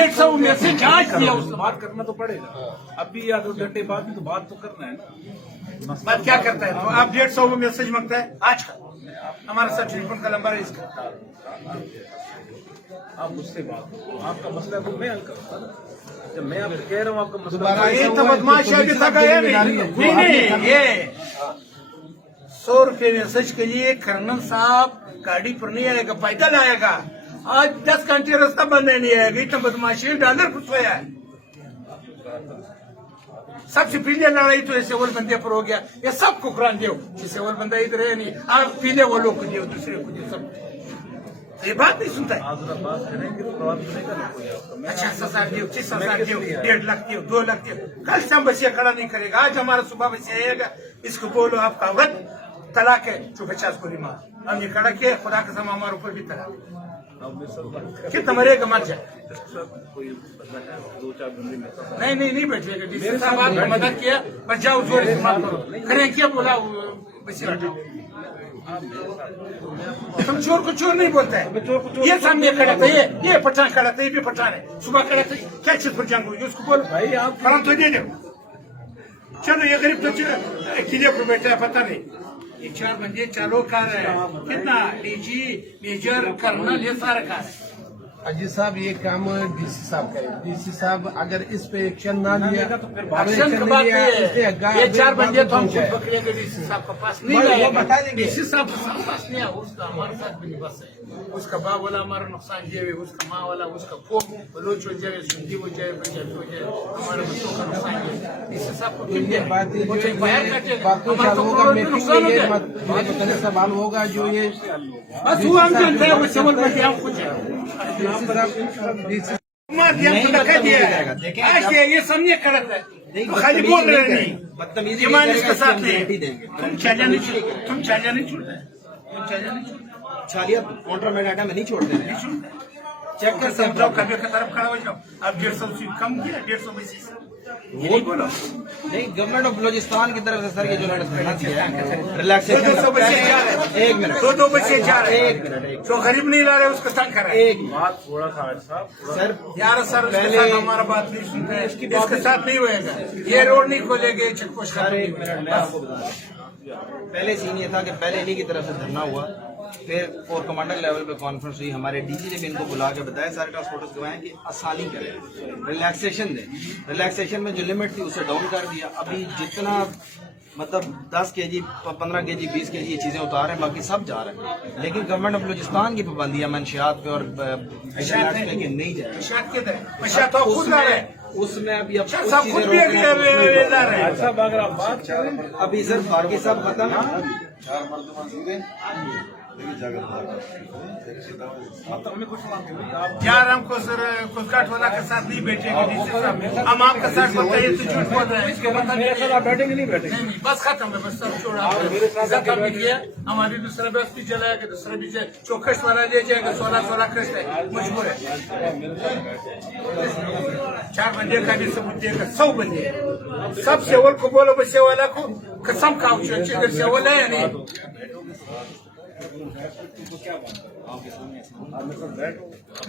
150 में से जांच किया, उसने बात करना तो पड़ेगा। अभी या 2 घंटे बाद भी तो बात तो करना है ना। बात क्या करता है? तो आप 150 में मैसेज मांगता है आज का, हमारे साथ टेलीफोन का नंबर है इसका। आप उससे बात करो, आपका मसला को मैं हल करूँगा ना। जब मैं आपको कह रहा हूँ आपका मसला, ये तो बदमाश अभी तक आया नहीं। ये 100 रुपये मैसेज के लिए कर्नल साहब गाड़ी पर नहीं आएगा, पैदल आएगा। आज 10 घंटे रास्ता बंद नहीं आएगा। इतना बदमाशी डॉलर घुसवाया है। सबसे पहले लड़ाई तो ऐसे और बंदे पर हो गया। ये सबको कुरान दो, जिसे और बंदा इधर है नहीं, आप पीले वो लोग को दो, दूसरे को दो, सब। ये बात नहीं सुनता है। आज बात करेंगे तो बात नहीं करना कोई आपका। 50,000 दो, 60,000 दो, 1.5 लाख दो, 2 लाख दो। कल से हम बसिया खड़ा नहीं करेगा। आज हमारा सुबह बसिया आएगा, इसको बोलो आपका औरत तलाक है, 50 को मार। हम ये खड़ा किया, खुदा कसम हमारे ऊपर भी तलाक। कितना मरेगा, मर जाए। कोई बंदा है 2-4 बंदे में नहीं बैठेगा। डीसी साहब आपने मदद किया, बस जाओ जोर से बात करो। करें क्या बोला बसिया? तुम चोर को चोर नहीं बोलता है। ये सामने खड़ा था, ये पठान खड़ा था, ये भी पठान है। सुबह खड़ा था, क्या चीज पर जंग हुई उसको बोलो भाई, आप फरम तो दे दो। चलो ये गरीब तो किले पर बैठा है, पता नहीं। ये 4 बंदे चारों कार है, कितना डीजी मेजर कर्नल ये सारा कार है। अजीत साहब ये काम डीसी साहब का है। डीसी साहब अगर इस पे एक्शन ना लिया तो फिर एक्शन की बात नहीं है। ये 4 बंदे तो हम खुद पकड़ेंगे, डीसी साहब के पास नहीं आएगा। डीसी साहब के पास नहीं है, उसका हमारे साथ भी नहीं बस है। उसका बाप वाला हमारा नुकसान जाए, उसका माँ वाला, उसका कोप बलोच हो जाए, सिंधी हो जाए, पंजाबी हो जाए, हमारे बच्चों का नुकसान जाए। डीसी साहब को सवाल होगा जो ये बस हुआ हम जानते हैं, वो समझ बैठे हम कुछ ये सामने खड़ा है, खाली बोल रहे नहीं, ईमान इसके साथ नहीं। तुम चालिया नहीं छोड़ते, छालिया कॉन्ट्राबैंड में नहीं छोड़ते हैं। चेक कर समझाओ, कभी की तरफ खड़ा हो जाओ। अब 150 से कम किया, 150 में वो बोलो नहीं। गवर्नमेंट ऑफ बलूचिस्तान की तरफ से सर ये जो धरना दिया है, रिलैक्सेशन 200 बच्चे जा रहे हैं, 1 मिनट, 2 बच्चे जा रहे हैं, 1 मिनट, जो गरीब नहीं ला रहे उसको तंग कर रहे हैं। बात थोड़ा सा साहब सर यार सर उसके साथ हमारा बात नहीं सुनते हैं, इसके साथ नहीं होएगा। ये रोड नहीं खोलेंगे, चेक पोस्ट सर 1 मिनट मैं आपको बताऊं। पहले सीन ये था कि पहले इन्हीं की तरफ से धरना हुआ, फिर कोर कमांडर लेवल पे कॉन्फ्रेंस हुई। हमारे डीजी ने भी इनको बुला के बताया, सारे ट्रांसपोर्टर्स को कि आसानी करें, रिलैक्सेशन दें। रिलैक्सेशन में जो लिमिट थी उसे डाउन कर दिया। अभी जितना मतलब 10 kg, 15 kg, 20 kg ये चीजें उतार रहे हैं, बाकी सब जा रहे हैं। लेकिन गवर्नमेंट ऑफ बलूचिस्तान की पाबंदियां मंशियात पे और लेकिन नहीं जा रही। उसमें अभी अब सब खुद भी अगर आप बात करें अभी सर बाकी सब खत्म है। यार हमको सर कुदकाट वाला के साथ नहीं बैठेंगे, हम आपके साथ बताइए तो झूठ बोल रहे हैं। इसके मतलब बैठेंगे नहीं बैठेंगे, नहीं बस खत्म है, बस सब छोड़ा। किया हमारी दूसरा बस भी चलाएगा, दूसरा भी चौखट वाला ले जाएगा, 16 कष्ट है, मजबूर है। 4 बंदे का भी सबूत देगा, 100 बंदे सब सेवल को बोलो, बस सेवाला को कसम खाओ, सेवल है या नहीं।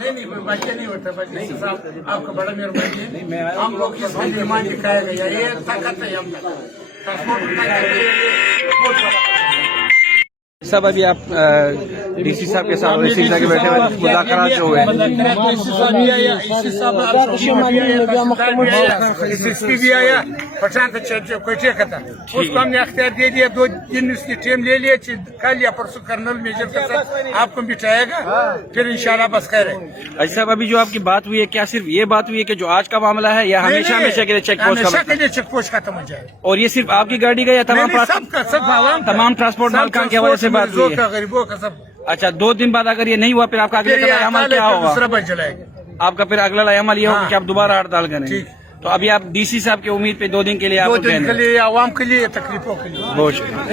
नहीं बच्चे नहीं होता, बच्चे साहब आपका बड़ा मेहरबानी है। हम लोग इसमें ईमान दिखाएगा, ये ताकत है हम सब। अभी आप डीसी साहब के साथ बैठे हुए मुज़ाकरात जो हुए, एसएसपी भी आया, पठान कोई ठेका था, उसको हमने अख्तियार दे दिया। 2 दिन उसकी टीम ले लिए, कल या परसों कर्नल मेजर के साथ आपको बिठाएगा, फिर इंशाल्लाह बस कह रहे। अच्छा साहब, अभी जो आपकी बात हुई है, क्या सिर्फ ये बात हुई है कि जो आज का मामला है, या हमेशा हमेशा के लिए चेक पोस्ट खत्म हो जाए? और ये सिर्फ आपकी गाड़ी का या तमाम ट्रांसपोर्ट मालिकान की वजह से बात हुई है? गरीबों का सब। अच्छा, 2 दिन बाद अगर ये नहीं हुआ, फिर आपका अगला अमल क्या होगा? दूसरा बच जलाएगा आपका फिर अगला अमल ये होगा कि आप दोबारा हड़ताल करें। तो अभी आप डीसी साहब की उम्मीद पे 2 दिन के लिए, 2 दिन के लिए, आवाम के लिए, तकलीफों के लिए। बहुत शुक्रिया।